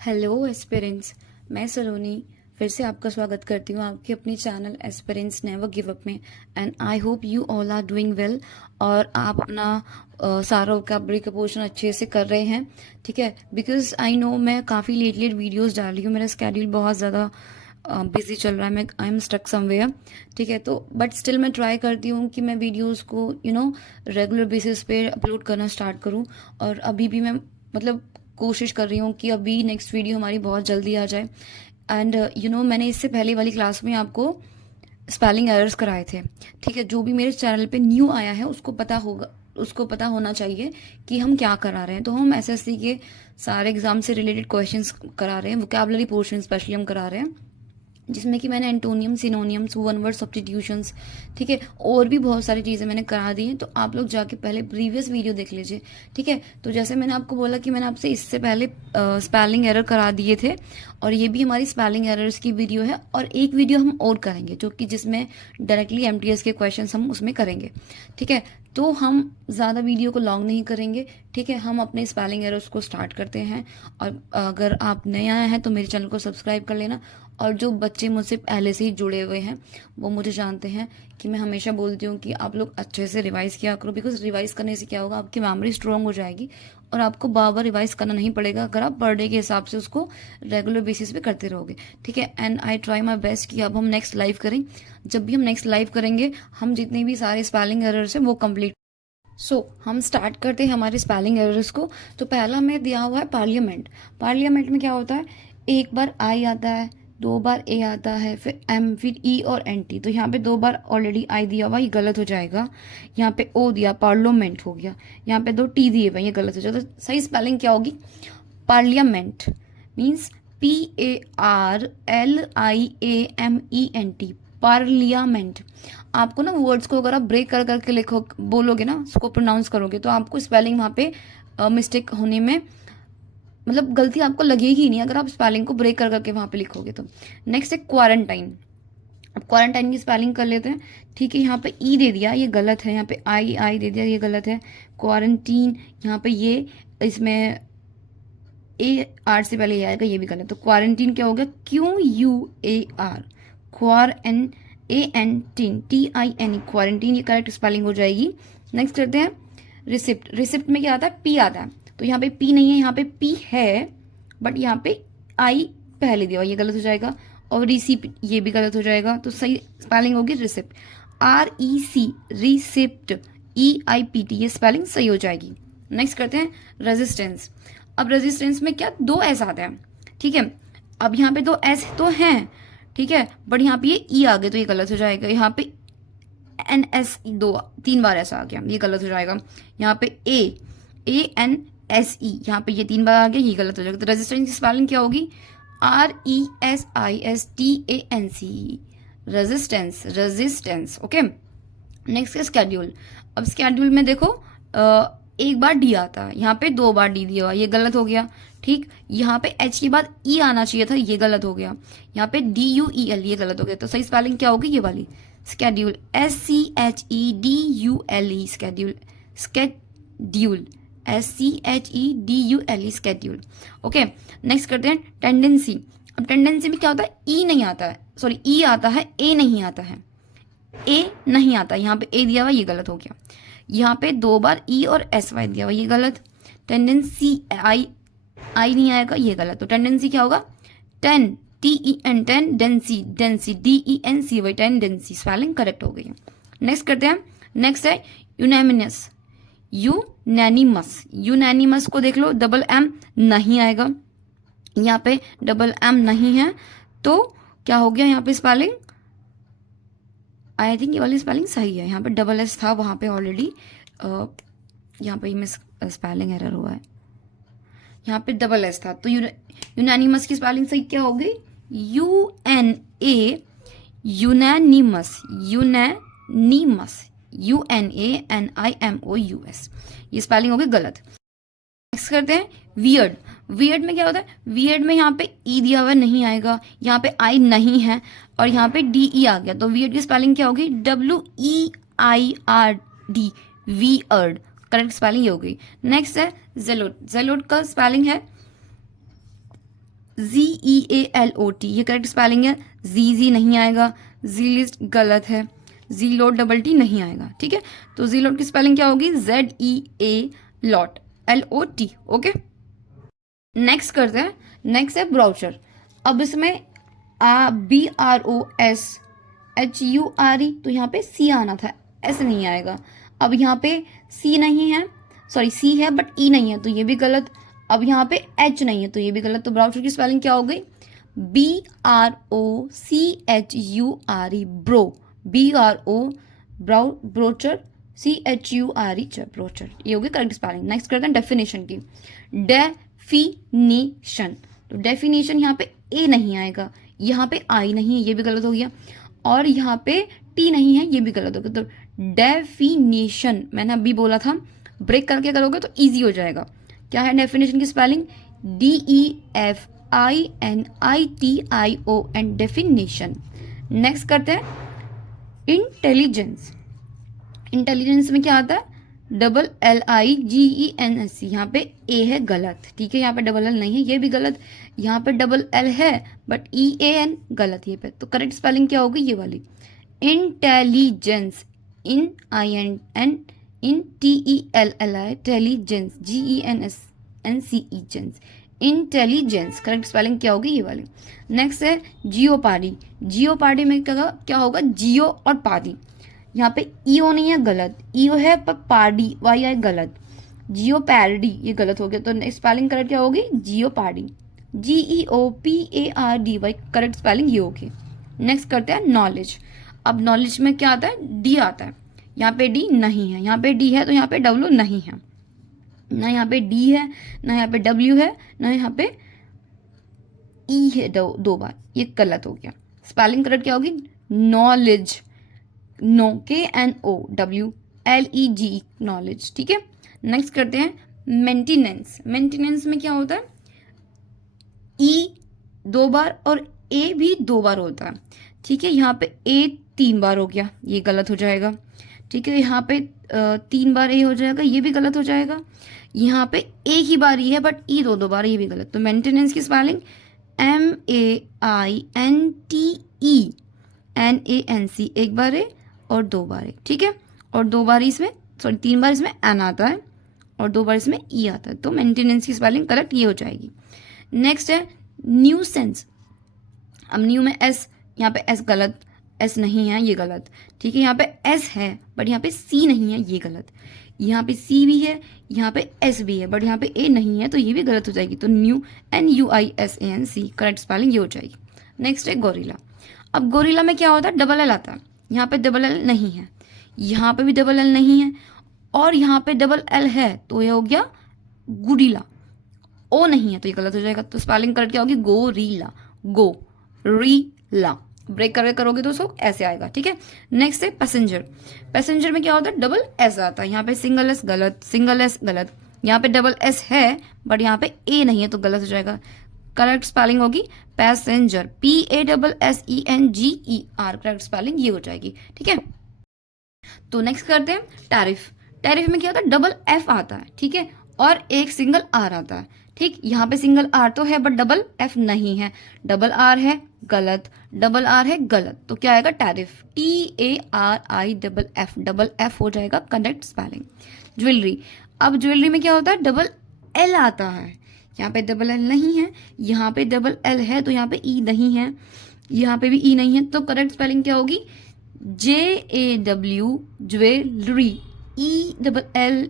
Hello aspirants, मैं सलोनी फिर से आपका स्वागत करती हूँ आपके अपने channel aspirants never give up में। And I hope you all are doing well और आप अपना सारा वोकैबुलरी का पोर्शन अच्छे से कर रहे हैं। ठीक है, बिकॉज आई नो मैं काफ़ी लेट वीडियोस डाल रही हूँ, मेरा स्केड्यूल बहुत ज़्यादा बिजी चल रहा है, मैं आई एम स्टक समवेयर। ठीक है, तो बट स्टिल मैं ट्राई करती हूँ कि मैं वीडियोस को रेगुलर बेसिस पे अपलोड करना स्टार्ट करूँ। और अभी भी मैं मतलब कोशिश कर रही हूँ कि अभी नेक्स्ट वीडियो हमारी बहुत जल्दी आ जाए। एंड मैंने इससे पहले वाली क्लास में आपको स्पेलिंग एरर्स कराए थे। ठीक है, जो भी मेरे चैनल पे न्यू आया है उसको पता होना चाहिए कि हम क्या करा रहे हैं। तो हम एसएससी के सारे एग्जाम से रिलेटेड क्वेश्चंस करा रहे हैं, वोकैबुलरी पोर्शन स्पेशली हम करा रहे हैं, जिसमें कि मैंने antonym, synonyms, one word substitutions, ठीक है, और भी बहुत सारी चीज़ें मैंने करा दी हैं। तो आप लोग जाके पहले प्रीवियस वीडियो देख लीजिए। ठीक है, तो जैसे मैंने आपको बोला कि मैंने आपसे इससे पहले स्पेलिंग एरर करा दिए थे, और ये भी हमारी स्पेलिंग एरर्स की वीडियो है। और एक वीडियो हम और करेंगे जो कि जिसमें डायरेक्टली एमटीएस के क्वेश्चन हम उसमें करेंगे। ठीक है, तो हम ज़्यादा वीडियो को लॉन्ग नहीं करेंगे। ठीक है, हम अपने स्पेलिंग एरर्स को स्टार्ट करते हैं। और अगर आप नए आए हैं तो मेरे चैनल को सब्सक्राइब कर लेना। और जो बच्चे मुझसे पहले से ही जुड़े हुए हैं वो मुझे जानते हैं कि मैं हमेशा बोलती हूँ कि आप लोग अच्छे से रिवाइज किया करो, बिकॉज रिवाइज करने से क्या होगा, आपकी मेमोरी स्ट्रांग हो जाएगी और आपको बार बार रिवाइज करना नहीं पड़ेगा अगर आप पर डे के हिसाब से उसको रेगुलर बेसिस पे करते रहोगे। ठीक है, and I try my best कि अब हम नेक्स्ट लाइव करें। जब भी हम नेक्स्ट लाइव करेंगे हम जितने भी सारे स्पेलिंग एरर्स हैं वो कंप्लीट। हम स्टार्ट करते हैं हमारे स्पेलिंग एरर्स को। तो पहला हमें दिया हुआ है पार्लियामेंट। पार्लियामेंट में क्या होता है, एक बार आई आता है, दो बार ए आता है, फिर एम, फिर ई और एन टी। तो यहाँ पे दो बार ऑलरेडी आई दिया हुआ, ये गलत हो जाएगा। यहाँ पे ओ दिया, पार्लियामेंट हो गया। यहाँ पे दो टी दिए हुए, ये गलत हो जाएगा। तो सही स्पेलिंग क्या होगी, पार्लियामेंट मीन्स PARLIAMENT, पार्लियामेंट। आपको ना वर्ड्स को अगर आप ब्रेक कर करके लिखो, बोलोगे ना, उसको प्रोनाउंस करोगे, तो आपको स्पेलिंग वहाँ पे मिस्टेक होने में मतलब गलती आपको लगेगी ही नहीं अगर आप स्पेलिंग को ब्रेक कर करके वहाँ पे लिखोगे तो। नेक्स्ट है क्वारंटाइन। अब क्वारंटाइन की स्पेलिंग कर लेते हैं। ठीक है, यहाँ पे ई दे दिया, ये गलत है। यहाँ पे आई दे दिया, ये गलत है। क्वारंटीन, यहाँ पे ये इसमें ए आर से पहले ये आएगा, ये भी गलत। तो क्वारंटीन क्या हो गया, QUAR, quar an AN tine, TINE, quarantine, ये करेक्ट स्पेलिंग हो जाएगी। नेक्स्ट करते हैं रिसिप्ट। रिसिप्ट में क्या आता है, पी आता है। तो यहाँ पे पी नहीं है, यहाँ पे पी है, बट यहाँ पे आई पहले दिया, ये गलत हो जाएगा। और रिसिप्ट, ये भी गलत हो जाएगा। तो सही स्पेलिंग होगी रिसिप्ट, REC, रिसिप्ट, EIPT, ये स्पेलिंग सही हो जाएगी। नेक्स्ट करते हैं रेजिस्टेंस। अब रेजिस्टेंस में क्या, दो एस आते हैं। ठीक है, अब यहाँ पे दो एस तो हैं, ठीक है, बट यहाँ पे ये ई आ गए तो ये गलत हो जाएगा। यहाँ पे NS, दो तीन बार ऐसा आ गया, ये गलत हो जाएगा। यहाँ पे ANSE, यहाँ पे ये तीन बार आ गया, ये गलत हो जाएगा। तो रेजिस्टेंस की स्पेलिंग क्या होगी, RESISTANCE, resistance, resistance. Okay, next है स्केड्यूल। अब स्केड्यूल में देखो एक बार डी आता है, यहाँ पे दो बार डी दिया हुआ, ये गलत हो गया। ठीक, यहाँ पे एच के बाद ई आना चाहिए था, ये गलत हो गया। यहाँ पे DUEL, ये गलत हो गया। तो सही स्पेलिंग क्या होगी, ये वाली, schedule, SCHEDULE, schedule, schedule, SCHEDULE, schedule. Okay, next करते हैं टेंडेंसी। अब टेंडेंसी में क्या होता है, ई नहीं आता है, सॉरी ई आता है, ए नहीं आता है, ए नहीं आता। यहाँ पे ए दिया हुआ, ये गलत हो गया। यहाँ पे दो बार ई और SY दिया हुआ, ये गलत। टेंडेंसी, आई नहीं आएगा, ये गलत। तो टेंडेंसी क्या होगा, TEN, टेंडेंसी, डेंसी, DENCY, टेंडेंसी, स्पेलिंग करेक्ट हो गई है। नेक्स्ट करते हैं, नेक्स्ट है यूनैनिमस। यूनैनिमस को देख लो, डबल M नहीं आएगा, यहाँ पे डबल M नहीं है, तो क्या हो गया, यहाँ पे स्पेलिंग, आई थिंक ये वाली स्पेलिंग सही है। यहाँ पे डबल S था वहाँ पे ऑलरेडी, यहाँ पे मिस स्पेलिंग एरर हुआ है, यहाँ पे डबल S था। तो यूनैनिमस की स्पेलिंग सही क्या होगी, UNA, यूनैनिमस, यूनैनिमस, UNANIMOUS, ये स्पेलिंग होगी गलत। नेक्स्ट करते हैं वियर्ड। वियर्ड में क्या होता है, वियर्ड में यहाँ पे ई दिया हुआ नहीं आएगा, यहाँ पे आई नहीं है, और यहाँ पे DE आ गया। तो वियर्ड की स्पेलिंग क्या होगी, WEIRD, वियर्ड, करेक्ट स्पेलिंग ये हो गई। नेक्स्ट है जेलोट। जेलोट का स्पेलिंग है ZEALOT, ये करेक्ट स्पेलिंग है। जी नहीं आएगा, जी लिस्ट गलत है, जी लोट डबल टी नहीं आएगा, ठीक है। तो जी लोट की स्पेलिंग क्या होगी? ZEA lot, LOT, okay. Next करते हैं, नेक्स्ट है ब्राउचर। अब इसमें BROSHURE, तो यहाँ पे C आना था, S नहीं आएगा। अब यहाँ पे C नहीं है, सॉरी C है बट E नहीं है, तो ये भी गलत। अब यहाँ पे H नहीं है, तो ये भी गलत। तो ब्राउचर की स्पेलिंग क्या हो गई? BROCHURE, bro, BRO, brochure, CHURE, brochure, ये होगी करेक्ट स्पेलिंग। नेक्स्ट करते हैं डेफिनेशन की। डेफिनेशन, तो डेफिनेशन यहाँ पे ए नहीं आएगा, यहाँ पे आई नहीं है, ये भी गलत हो गया, और यहाँ पे टी नहीं है, ये भी गलत हो गया। तो डेफिनेशन, मैंने अभी बोला था ब्रेक करके करोगे तो इजी हो जाएगा। क्या है डेफिनेशन की स्पेलिंग? DEFINITION, definition. नेक्स्ट करते हैं इंटेलिजेंस। इंटेलिजेंस में क्या आता है? LIGENS, यहाँ पे ए है, गलत, ठीक है। यहाँ पे डबल एल नहीं है, ये भी गलत। यहाँ पे डबल एल है बट EAN, गलत ये पे। तो करेक्ट स्पेलिंग क्या होगी? ये वाली, intelligence, INTELLI, टेलीजेंस, GENSNCE, intelligence. Correct spelling क्या होगी? ये वाली। नेक्स्ट है जियोपाडी। जियोपाडी में क्या होगा? जियो और पाडी, यहाँ पे ईओ नहीं है, गलत। ईओ है पर पार्डी, वाई आई, गलत। जियो पैरडी, ये गलत हो गया। तो स्पेलिंग करेक्ट क्या होगी? जियो पार्डी, GEOPARDY, करेक्ट स्पेलिंग ये होगी। नेक्स्ट करते हैं नॉलेज। अब नॉलेज में क्या आता है? डी आता है, यहाँ पे डी नहीं है, यहाँ पे डी है तो यहाँ पे डब्ल्यू नहीं है, ना यहाँ पे डी है, ना यहाँ पे डब्ल्यू है, ना यहाँ पे ई है, दो बार, ये गलत हो गया। स्पेलिंग करेक्ट क्या होगी? नॉलेज, नो, KNOWLEGE, नॉलेज, ठीक है। नेक्स्ट करते हैं मेंटेनेंस। मेंटेनेंस में क्या होता है? ई 2 बार और ए भी 2 बार होता है, ठीक है। यहाँ पे ए 3 बार हो गया, ये गलत हो जाएगा, ठीक है। यहाँ पे 3 बार ए हो जाएगा, ये भी गलत हो जाएगा। यहाँ पे एक ही बार ई है बट ई 2 बार, ये भी गलत। तो मेंटेनेंस की स्पेलिंग MAINTENANC, एक बार ए और 2 बार ए, ठीक है। और 2 बार इसमें, सॉरी 3 बार इसमें एन आता है और 2 बार इसमें ई आता है। तो मेंटेनेंस की स्पेलिंग करेक्ट ये हो जाएगी। नेक्स्ट है न्यू सेंस। अब न्यू में एस, यहाँ पे एस गलत, एस नहीं है, ये गलत, ठीक है। यहाँ पे एस है बट यहाँ पे सी नहीं है, ये गलत। यहाँ पे सी भी है, यहाँ पे एस भी है बट यहाँ पे ए नहीं है, तो ये भी गलत हो जाएगी। तो न्यू, NUISANC, करेक्ट स्पेलिंग ये हो जाएगी। नेक्स्ट है गोरिल्ला। अब गोरिल्ला में क्या होता है? डबल एल आता है, यहाँ पे डबल एल नहीं है, यहाँ पे भी डबल एल नहीं है, और यहाँ पे डबल एल है, तो ये हो गया गुडिला। ओ नहीं है तो ये गलत हो जाएगा। तो स्पेलिंग करेक्ट क्या होगी? गोरीला, गोरीला। ब्रेक करके करोगे तो उसको ऐसे आएगा, ठीक है। नेक्स्ट है पैसेंजर। पैसेंजर में क्या होता है? डबल एस आता है, यहाँ पे सिंगल एस गलत, सिंगल एस गलत। यहाँ पे डबल एस है बट यहाँ पे ए नहीं है, तो गलत हो जाएगा। करेक्ट स्पेलिंग होगी पैसेंजर, PASSENGER, करेक्ट स्पेलिंग ये हो जाएगी, ठीक है। तो नेक्स्ट करते हैं टैरिफ। टैरिफ में क्या होता है? डबल एफ आता है, ठीक है, और एक सिंगल आर आता है, ठीक। यहाँ पे सिंगल आर तो है बट डबल एफ नहीं है, डबल आर है, गलत, डबल आर है, गलत। तो क्या आएगा? टैरिफ, TARI, डबल एफ हो जाएगा करेक्ट स्पेलिंग। ज्वेलरी। अब ज्वेलरी में क्या होता है? डबल एल आता है, यहाँ पे डबल एल नहीं है, यहाँ पे डबल एल है तो यहाँ पे ई नहीं है, यहाँ पे भी ई नहीं है, तो करेक्ट स्पेलिंग क्या होगी? JAW, ज्वेलरी, ELLERY,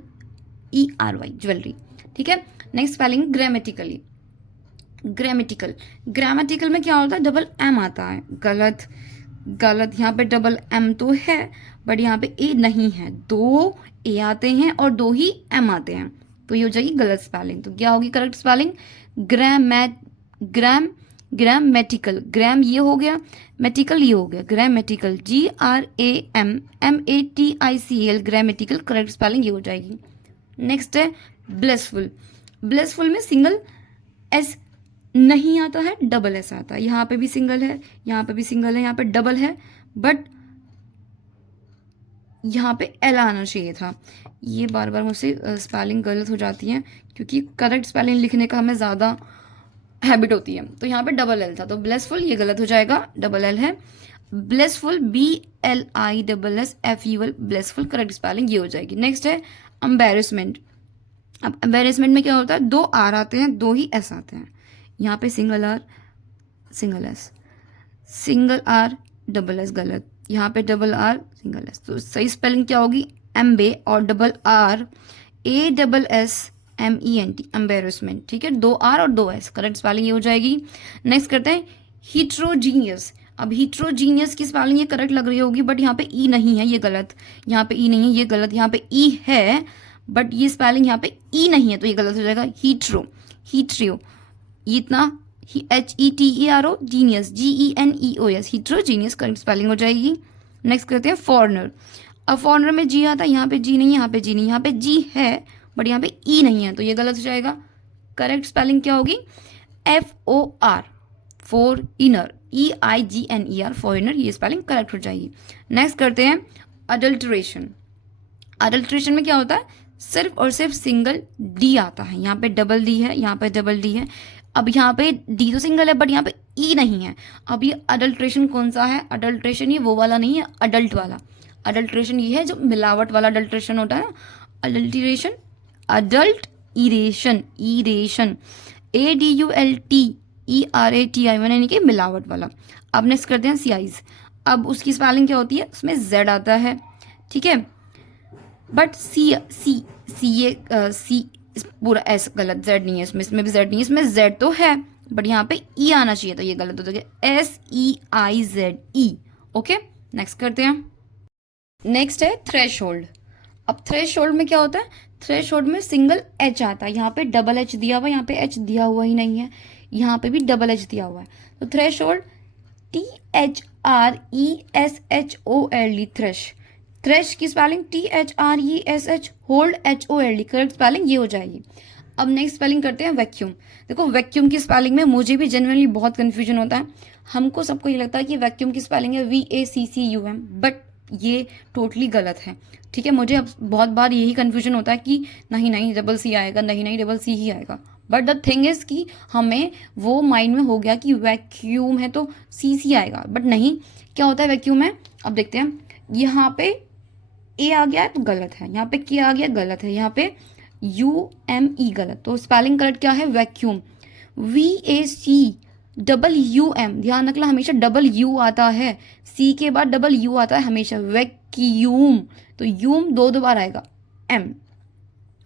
ज्वेलरी, ठीक है। Next spelling grammatically. ग्रामेटिकल में क्या होता है? डबल एम आता है, गलत, गलत। यहाँ पे डबल एम तो है बट यहाँ पे ए नहीं है, 2 ए आते हैं और 2 ही एम आते हैं, तो ये हो जाएगी गलत स्पेलिंग। तो क्या होगी करेक्ट स्पेलिंग? ग्रामेटिकल, ग्राम ये हो गया, मेटिकल ये हो गया, grammatical, GRAMMATICL, grammatical, correct spelling ये हो जाएगी। नेक्स्ट है ब्लेसफुल। ब्लेसफुल में सिंगल एस नहीं आता है, डबल एस आता है। यहाँ पे भी सिंगल है, यहाँ पे भी सिंगल है, यहाँ पे डबल है बट यहाँ पे एल आना चाहिए था। ये बार बार मुझसे स्पेलिंग गलत हो जाती है क्योंकि करेक्ट स्पेलिंग लिखने का हमें ज़्यादा हैबिट होती है। तो यहाँ पे डबल एल था, तो ब्लेसफुल ये गलत हो जाएगा, डबल एल है। Blessful BLISSFUL, blessful correct spelling ये हो जाएगी। नेक्स्ट है एम्बेरसमेंट। अब एम्बेरसमेंट में क्या होता है, दो आर आते हैं, दो ही एस आते हैं। यहाँ पे single R single S, single R double S गलत, यहाँ पे डबल आर सिंगल एस, तो सही स्पेलिंग क्या होगी, एम्बे और डबल आर ASSMENT, एम्बेरसमेंट। ठीक है, दो आर और दो एस, करेक्ट स्पेलिंग ये हो जाएगी। नेक्स्ट करते हैं हीट्रोजीनियस। अब हीट्रोजीनियस की स्पेलिंग ये करेक्ट लग रही होगी, बट यहाँ पे ई नहीं है, ये गलत। यहाँ पे ई नहीं है, ये गलत। यहाँ पे ई है बट ये स्पेलिंग यहाँ पे ई नहीं है, तो ये गलत हो जाएगा। हीट्रो, हीट्रियो, इतना HETERO, जीनियस, GENEOS, हीट्रोजीनियस करेक्ट स्पेलिंग हो जाएगी। नेक्स्ट करते हैं फॉरनर। अब फॉरनर में जी आता है, यहाँ पे जी नहीं है, यहाँ पे जी नहीं, यहाँ पे जी है बट यहाँ पे ई नहीं है, तो ये गलत हो जाएगा। करेक्ट स्पेलिंग क्या होगी, FOR, for inner, EIGNER, foreigner, ये स्पेलिंग करेक्ट हो जाएगी। नेक्स्ट करते हैं अडल्ट्रेशन। अडल्ट्रेशन में क्या होता है, सिर्फ और सिर्फ सिंगल डी आता है, यहाँ पे डबल डी है, यहाँ पे डबल डी है। अब यहाँ पे डी तो सिंगल है बट यहाँ पे ई नहीं है। अब ये अडल्ट्रेशन कौन सा है, अडल्ट्रेशन ये वो वाला नहीं है, अडल्ट वाला। अडल्ट्रेशन ये है जो मिलावट वाला अडल्ट्रेशन होता है ना, अडल्ट्रेशन, अडल्ट इरेशन, इरेशन, ADULTERATI यानी कि मिलावट वाला। अब नेक्स्ट करते हैं सियाइज। अब उसकी स्पेलिंग क्या होती है, उसमें जेड आता है, ठीक है, बट सी सी सी ये सी पूरा एस गलत, जेड नहीं है इसमें भी जेड नहीं है, इसमें जेड तो है बट यहाँ पे ई आना चाहिए, तो ये गलत हो जाएगा, SEIZE। ओके, नेक्स्ट करते हैं। नेक्स्ट है थ्रेशोल्ड। अब थ्रेशोल्ड में क्या होता है, थ्रेशोल्ड में सिंगल एच आता है, यहाँ पे डबल एच दिया हुआ है, यहाँ पे एच दिया हुआ ही नहीं है, यहाँ पे भी डबल एच दिया हुआ है। तो थ्रेशोल्ड THRESHOLD, थ्रेश, थ्रेश की spelling THRESH, hold HOLD, correct spelling ये हो जाएगी। अब नेक्स्ट स्पेलिंग करते हैं वैक्यूम। देखो वैक्यूम की स्पेलिंग में मुझे भी जनरली बहुत कंफ्यूजन होता है, हमको सबको ये लगता है कि वैक्यूम की स्पेलिंग है VACCUM, बट ये टोटली गलत है। ठीक है, मुझे अब बहुत बार यही कंफ्यूजन होता है कि नहीं नहीं डबल सी आएगा, नहीं नहीं डबल सी ही आएगा, बट द थिंग इज कि हमें वो माइंड में हो गया कि वैक्यूम है तो CC आएगा, बट नहीं, क्या होता है वैक्यूम में। अब देखते हैं, यहाँ पे ए आ गया है तो गलत है, यहाँ पे के आ गया गलत है, यहाँ पे UME गलत, तो स्पेलिंग करेक्ट क्या है, वैक्यूम, VACUUM, ध्यान रखना हमेशा डबल यू आता है, सी के बाद डबल यू आता है हमेशा, वैक्यूम, तो यूम दो बार आएगा, M।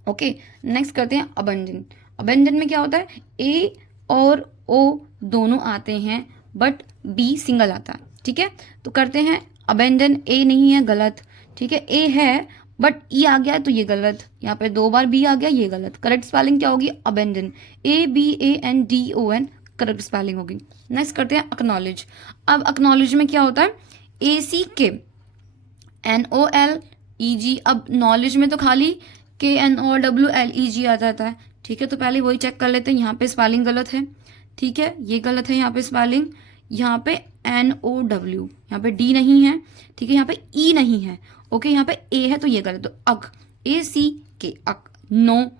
ओके, नेक्स्ट करते हैं अबंडन। अबंडन में क्या होता है, A और O दोनों आते हैं बट B सिंगल आता है, ठीक है, तो करते हैं अबेंडन, A नहीं है गलत, ठीक है, A है बट E आ गया है तो ये गलत, यहाँ पे दो बार B आ गया ये गलत, करेक्ट स्पेलिंग क्या होगी, अबेंडन, ABANDON, करेक्ट स्पेलिंग होगी। नेक्स्ट करते हैं एक्नॉलेज। अब एक्नॉलेज में क्या होता है, ACK NOLEG। अब नॉलेज में तो खाली KNOWLEG आ जाता है, ठीक है, तो पहले वही चेक कर लेते हैं, यहाँ पे स्पेलिंग गलत है, ठीक है, ये गलत है, यहाँ पे स्पेलिंग, यहाँ पे NOW, यहाँ पे D नहीं है, ठीक है, यहाँ पे E नहीं है, ओके, यहाँ पे A है तो ये गलत, तो अक, ACK अक, नो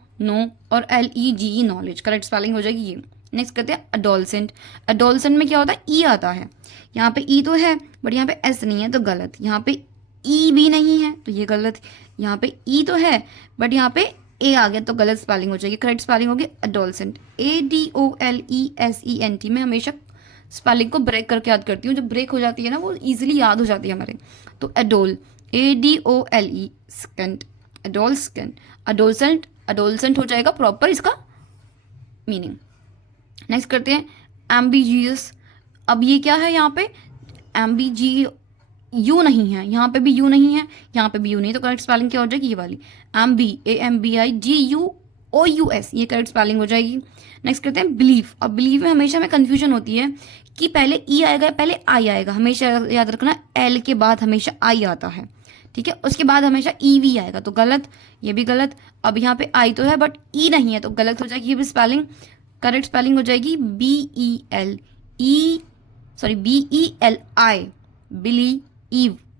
और LEGE नॉलेज, करेक्ट स्पेलिंग हो जाएगी ये। नेक्स्ट करते हैं अडोलसेंट। अडोलसेंट में क्या होता है, E आता है, यहाँ पे E तो है बट यहाँ पे S नहीं है तो गलत, यहाँ पे E भी नहीं है तो ये गलत, यहाँ पे E तो है बट यहाँ पे A आ गया तो गलत स्पेलिंग हो जाएगी, करेक्ट स्पेलिंग होगी अडोलसेंट, ADOLESENT। मैं हमेशा स्पेलिंग को ब्रेक करके याद करती हूँ, जब ब्रेक हो जाती है ना वो इजीली याद हो जाती है हमारे, तो एडोल, ADOLE स्केंट, एडोलसेंट, अडोलसेंट, अडोलसेंट हो जाएगा प्रॉपर इसका मीनिंग। नेक्स्ट करते हैं एम्बिजियस। अब ये क्या है, यहाँ पे एम्बिजी, यू नहीं है, यहाँ पे भी यू नहीं है, यहाँ पे भी यू नहीं, तो करेक्ट स्पेलिंग क्या हो जाएगी ये वाली, AMBIGUOUS, ये करेक्ट स्पेलिंग हो जाएगी। नेक्स्ट करते हैं बिलीव। अब बिलीव में हमेशा में कंफ्यूजन होती है कि पहले ई आएगा पहले आई आएगा, हमेशा याद रखना एल के बाद हमेशा आई आता है, ठीक है, उसके बाद हमेशा EV आएगा, तो गलत, ये भी गलत। अब यहाँ पे आई तो है बट ई नहीं है तो गलत हो जाएगी ये भी स्पेलिंग, करेक्ट स्पेलिंग हो जाएगी BELI, believe,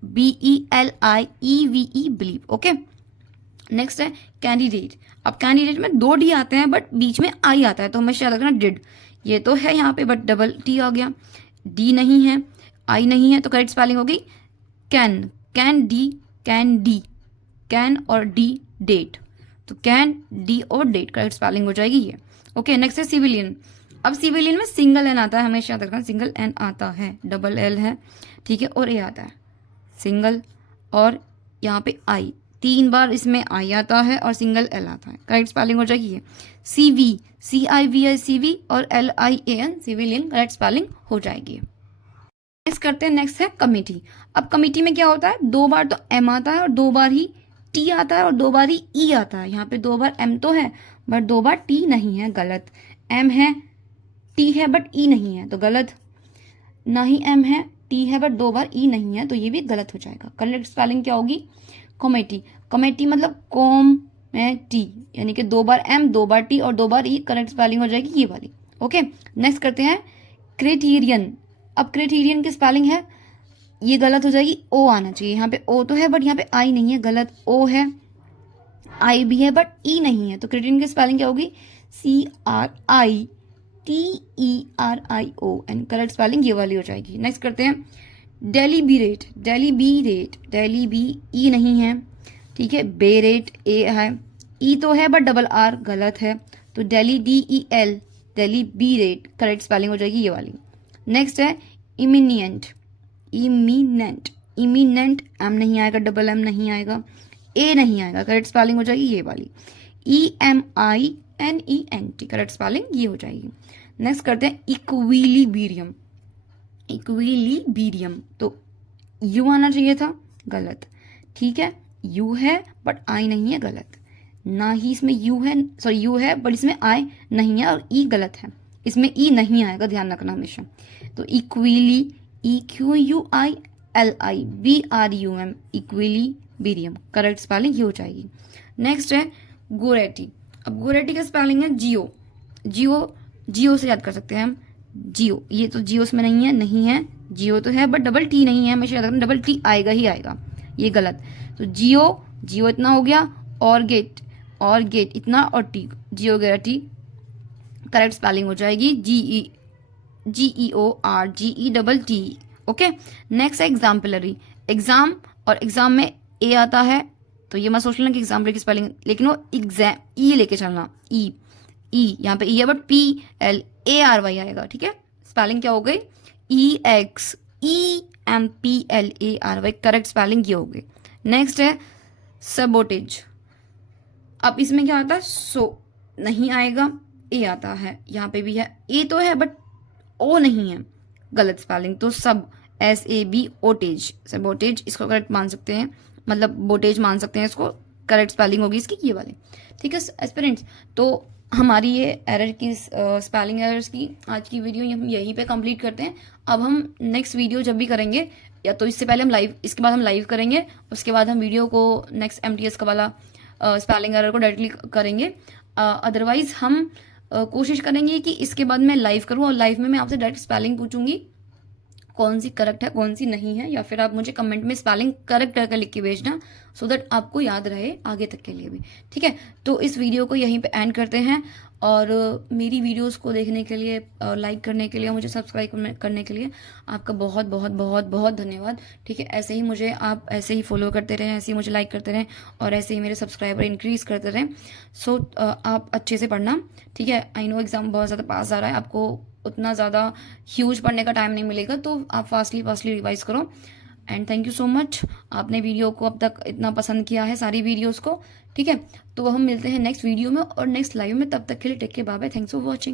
BELIEVE, believe, okay. Next है कैंडिडेट। अब कैंडिडेट में दो डी आते हैं बट बीच में आई आता है तो हमेशा याद रखना डिड, ये तो है यहाँ पे बट डबल टी आ गया, डी नहीं है, आई नहीं है, तो करेक्ट स्पेलिंग होगी can, can D, can D, can और डी डेट, तो कैन डी और डेट करेक्ट स्पेलिंग हो जाएगी ये। ओके, नेक्स्ट है सिविलियन। अब सिविलियन में सिंगल एन आता है, हमेशा याद रखना सिंगल एन आता है, डबल एल है, ठीक है, और ए आता है सिंगल, और यहाँ पे आई, 3 बार इसमें आई आता है और सिंगल एल आता है, करेक्ट स्पेलिंग हो जाएगी ये। C V, C I V I C V और L I A N civilian correct spelling हो जाएगी। नेक्स्ट करते हैं, नेक्स्ट है कमिटी। अब कमिटी में क्या होता है, 2 बार तो एम आता है और 2 बार ही टी आता है और 2 बार ही ई आता है। यहाँ पे 2 बार एम तो है बट 2 बार टी नहीं है, गलत। एम है, टी है बट ई नहीं है, तो गलत। ना ही एम है, टी है बट 2 बार ई नहीं है, तो ये भी गलत हो जाएगा। करेक्ट स्पेलिंग क्या होगी, कॉमेटी। कॉमेटी मतलब कॉम में टी, यानी कि 2 बार एम, 2 बार टी और 2 बार ई, करेक्ट स्पेलिंग हो जाएगी ये वाली। ओके, नेक्स्ट करते हैं क्राइटेरियन। अब क्राइटेरियन की स्पेलिंग है, ये गलत हो जाएगी, ओ आना चाहिए। यहाँ पे ओ तो है बट यहाँ पे आई नहीं है, गलत। ओ है, आई भी है बट ई नहीं है, तो क्राइटेरियन की स्पेलिंग क्या होगी, CRITERIO, एंड करेक्ट स्पेलिंग ये वाली हो जाएगी। नेक्स्ट करते हैं deliberate. Deliberate, deli B E नहीं है, ठीक है, बेरेट ए है, ई तो है बट डबल आर, गलत है, तो daily DEL, deliberate correct spelling हो जाएगी ये वाली। नेक्स्ट है इमिनिएंट। इमिनेंट, इमिनेंट एम नहीं आएगा, डबल एम नहीं आएगा, ए नहीं आएगा, करेक्ट स्पेलिंग हो जाएगी ये वाली। EMINENT करेक्ट स्पेलिंग ये हो जाएगी। नेक्स्ट करते हैं इक्विलिब्रियम। इक्विलिब्रियम, तो यू आना चाहिए था, गलत, ठीक है, यू है बट आई नहीं है, गलत। ना ही इसमें यू है, सॉरी यू है बट इसमें आई नहीं है, और ई गलत है, इसमें ई नहीं आएगा, ध्यान रखना हमेशा। तो इक्विली, EQUILIBRUM, इक्विलिब्रियम करेक्ट स्पेलिंग ये हो जाएगी। नेक्स्ट है गोरेटी। अब गोरेटी का स्पेलिंग है जियो। जियो, जियो से याद कर सकते हैं हम, जियो, ये तो जियो में नहीं है, नहीं है, जियो तो है बट डबल टी नहीं है, हमेशा याद रखना डबल टी आएगा ही आएगा, ये गलत। तो जियो, जियो इतना हो गया, और गेट, और गेट इतना, और टी, जियो गेटी करेक्ट स्पेलिंग हो जाएगी GEORGETT। ओके, नेक्स्ट है एग्जाम्पलरी। एग्जाम, और एग्जाम में ए आता है, तो ये मत सोच लेना कि एग्जाम्पलरी की स्पेलिंग, लेकिन वो एग्जाम ई लेके चलना, ई, ई यहाँ पे ई है बट PLARY आएगा, ठीक है, स्पेलिंग क्या हो गई, EXEMPLARY करेक्ट स्पेलिंग ये हो गई। नेक्स्ट है सबोटेज। अब इसमें क्या आता है, सो नहीं आएगा, ए आता है, यहाँ पे भी है, ए तो है बट ओ नहीं है, गलत स्पेलिंग, तो सब SABOTAGE, सबोटेज इसको करेक्ट मान सकते हैं, मतलब बोटेज मान सकते हैं इसको, करेक्ट स्पेलिंग होगी इसकी ये वाली, ठीक है एस्पिरेंट्स। तो हमारी ये एरर की स्पेलिंग एरर्स की आज की वीडियो हम यहीं पे कंप्लीट करते हैं। अब हम नेक्स्ट वीडियो जब भी करेंगे, या तो इससे पहले हम लाइव, इसके बाद हम लाइव करेंगे, उसके बाद हम वीडियो को नेक्स्ट MTS का वाला स्पेलिंग एरर को डायरेक्टली करेंगे। अदरवाइज हम कोशिश करेंगे कि इसके बाद मैं लाइव करूँ, और लाइव में मैं आपसे डायरेक्ट स्पेलिंग पूछूंगी कौन सी करेक्ट है कौन सी नहीं है, या फिर आप मुझे कमेंट में स्पेलिंग करेक्ट करके लिख के भेजना, सो दैट आपको याद रहे आगे तक के लिए भी, ठीक है। तो इस वीडियो को यहीं पे एंड करते हैं, और मेरी वीडियोस को देखने के लिए, लाइक करने के लिए, मुझे सब्सक्राइब करने के लिए आपका बहुत बहुत बहुत बहुत धन्यवाद, ठीक है। ऐसे ही मुझे आप ऐसे ही फॉलो करते रहें, ऐसे ही मुझे लाइक करते रहें, और ऐसे ही मेरे सब्सक्राइबर इंक्रीज करते रहें। सो आप अच्छे से पढ़ना, ठीक है। आई नो एग्जाम बहुत ज़्यादा पास आ रहा है, आपको उतना ज़्यादा ह्यूज पढ़ने का टाइम नहीं मिलेगा, तो आप फास्टली रिवाइज करो। And thank you so much, आपने वीडियो को अब तक इतना पसंद किया है, सारी वीडियोस को, ठीक है। तो हम मिलते हैं नेक्स्ट वीडियो में और नेक्स्ट लाइव में, तब तक के लिए take care, bye bye, thanks for watching.